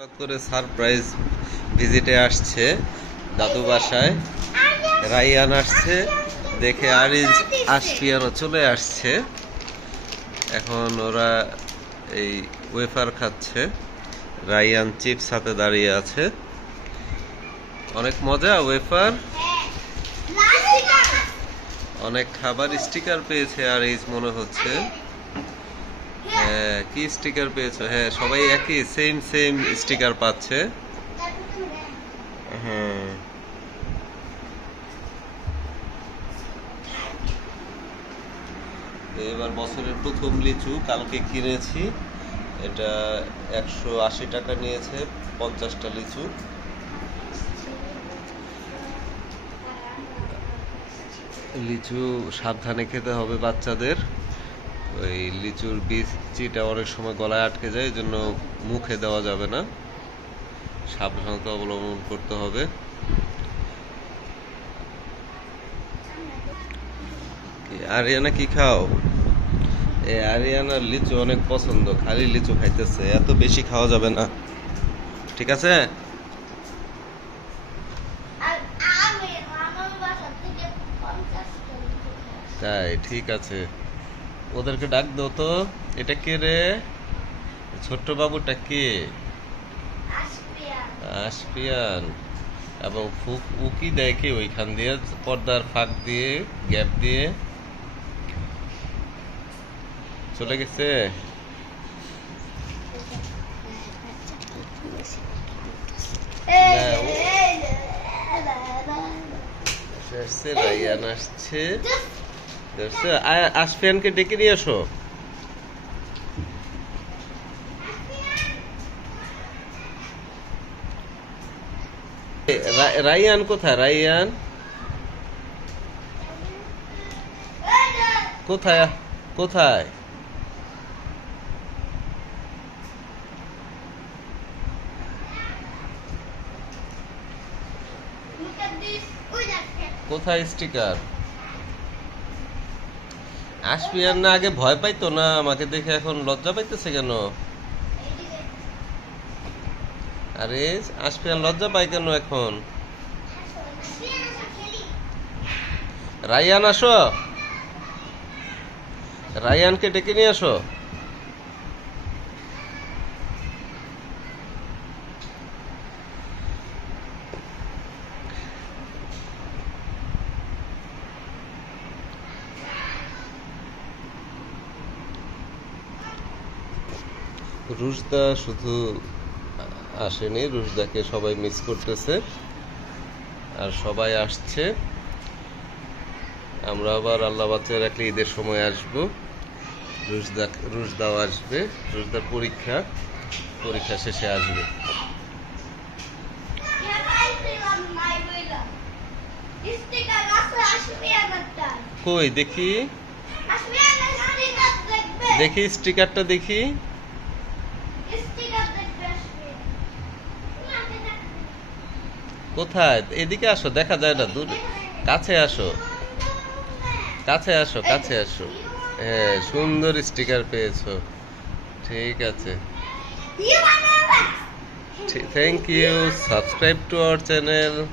হঠাৎ করে সারপ্রাইজ ভিজিটে আসছে দাদু বাসায়। রাইয়ান আসছে, দেখে আরিজ আশফিয়ানও চলে আসছে। এখন ওরা এই ওয়েফার খাচ্ছে। রাইয়ান চিপস হাতে দাঁড়িয়ে আছে। অনেক মজা ওয়েফার। অনেক খাবার স্টিকার পেয়েছে আরিজ, মনে হচ্ছে। হ্যাঁ কি স্টিকার পেয়েছ? হ্যাঁ সবাই একই সেম সেম স্টিকার পাচ্ছে। হ্যাঁ। এবার বছরের প্রথম লিচু কালকে কিনেছি। এটা একশো আশি টাকা নিয়েছে, পঞ্চাশটা লিচু। লিচু সাবধানে খেতে হবে বাচ্চাদের। ওই লিচুর বীজটা অনেক সময় গলায় আটকে যায় এই জন্য মুখে দেওয়া যাবে না। সাবধানতা অবলম্বন করতে হবে। আরিয়ানা কি খাও? এ আরিয়ানার লিচু অনেক পছন্দ খালি লিচু খাইতেছে এত বেশি খাওয়া যাবে না। ঠিক আছে? তাই ঠিক আছে। ওদেরকে ডাক দাও তো। এটা কে রে? ছোট্ট বাবুটা কে? আশপিয়ান এবং ফুক উকি দেয় কি ওইখান দিয়ে? পর্দার ফাঁক দিয়ে গ্যাপ দিয়ে। চলে গেছে? আসছে আসছে। আসছে আ- ডেকে নিয়ে আসো রাইয়ান কোথায়? রাইয়ান? কোথায়? কোথায়? কোথায় স্টিকার? আশপিয়ান না, আগে ভয় পাইতো না, আমাকে দেখে এখন লজ্জা পাইতেছে কেন? আরে আশপিয়ান লজ্জা পাই কেন এখন? রায়ান, আসো। রায়ানকে ডেকে নিয়ে আসো। রুশদা শুধু আসেনি রুশদাকে সবাই মিস করতেছে। আর সবাই আসছে। আমরা আবার আল্লাহ বাচ্চা রাখলে ঈদের সময় আসব। রুশদা রুশদাও আসবে। রুশদার পরীক্ষা পরীক্ষা শেষে আসবে। কই দেখি? দেখি স্টিকারটা দেখি। কোথায়? এদিকে আসো দেখা যায় না দূরে। কাছে আসো। কাছে আসো কাছে আসো। হ্যাঁ সুন্দর স্টিকার পেয়েছ। ঠিক আছে। Thank you. Subscribe to our channel.